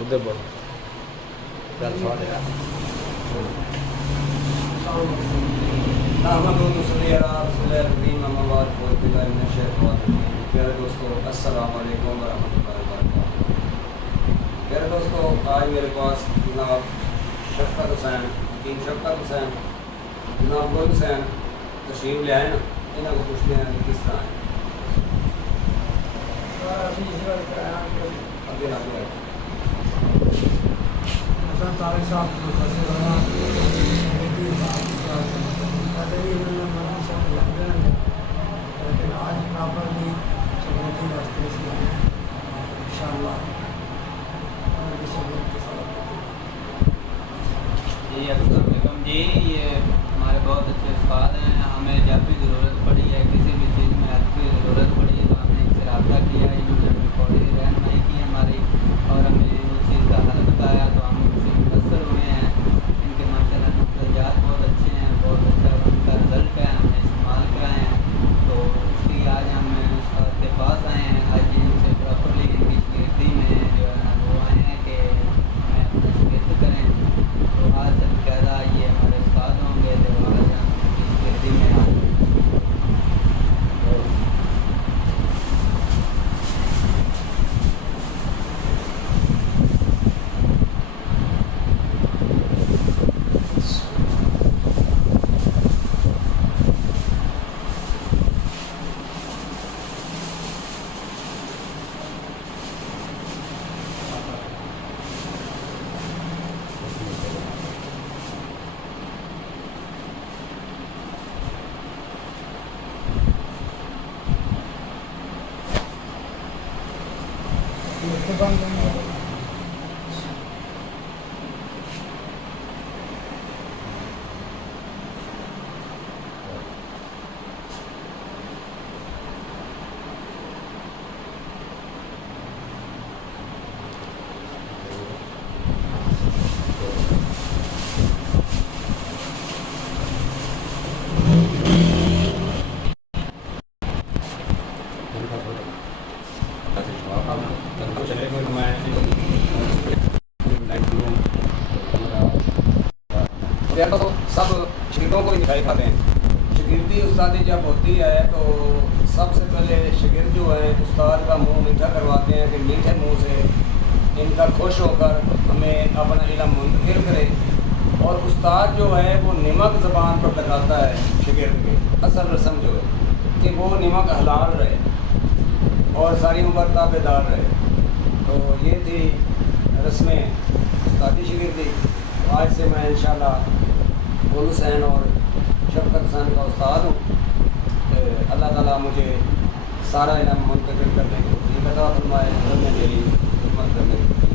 उधर बोल चल सवाल है प्यारे दोस्तों अस्सलाम वालेकुम वरहमतुल्लाहि वबरकातुहू। प्यारे दोस्तों, आज मेरे पास जनाब शफ़क़त हुसैन, हकीम शफ़क़त हुसैन, जनाब गुल हुसैन तशरीफ ले आए ना। इन्हों को पूछते हैं कि किस तरह है। अभी ना लेकिन आज प्रॉपरली सबूती रास्ते से आए हैं इंशाअल्लाह जी अस्सलाम वालेकुम जी। ये हमारे बहुत अच्छे उस्ताद हैं। हमें जब भी ज़रूरत पड़ी है, किसी भी चीज़ में हेल्प की ज़रूरत पड़ी है, तो हमने इनसे रब्ता किया। इन्होंने हमें फौरी रहनुमाई की हमारी और हमें उस चीज़ का हल बताया, तो हम उनसे मुतासर हुए हैं। इनके माशाल्लाह नतीजात बहुत अच्छे हैं, बहुत अच्छा उनका रिज़ल्ट है, हमने इस्तेमाल कराए हैं। तो इसलिए आज हम उस्ताद के पास आए हैं। आज इनसे प्रॉपरली इनकी गिरदी में जो है ना वो आए हैं कि हमें अपना शिरकत करें। तो आज सब कहता ये हमारे उस्ताद होंगे, तो आज हम इस गिरदी में आए। तो सब शागिर्दों को ही दिखाई खाते हैं। शागिर्दी उस्तादी जब होती है तो सबसे पहले शागिर्द जो है उस्ताद का मुंह मीठा करवाते हैं कि मीठे मुंह से इनका खुश होकर हमें अपना इल्म मुंतकिल करे। और उस्ताद जो है वो नमक ज़बान पर लगाता है शागिर्द के। असल रस्म जो है कि वो नमक हलाल रहे और सारी उम्र ताबेदार रहे। तो ये थी रस्में उस्तादी शागिर्दी। आज से मैं इंशाल्लाह गुल हुसैन और शफ़क़त हुसैन का उस्ताद हूँ। अल्लाह ताला मुझे सारा इल्म मुंतकिल करने की तौफ़ीक़ अता फरमाए, मेरी खिदमत करने की।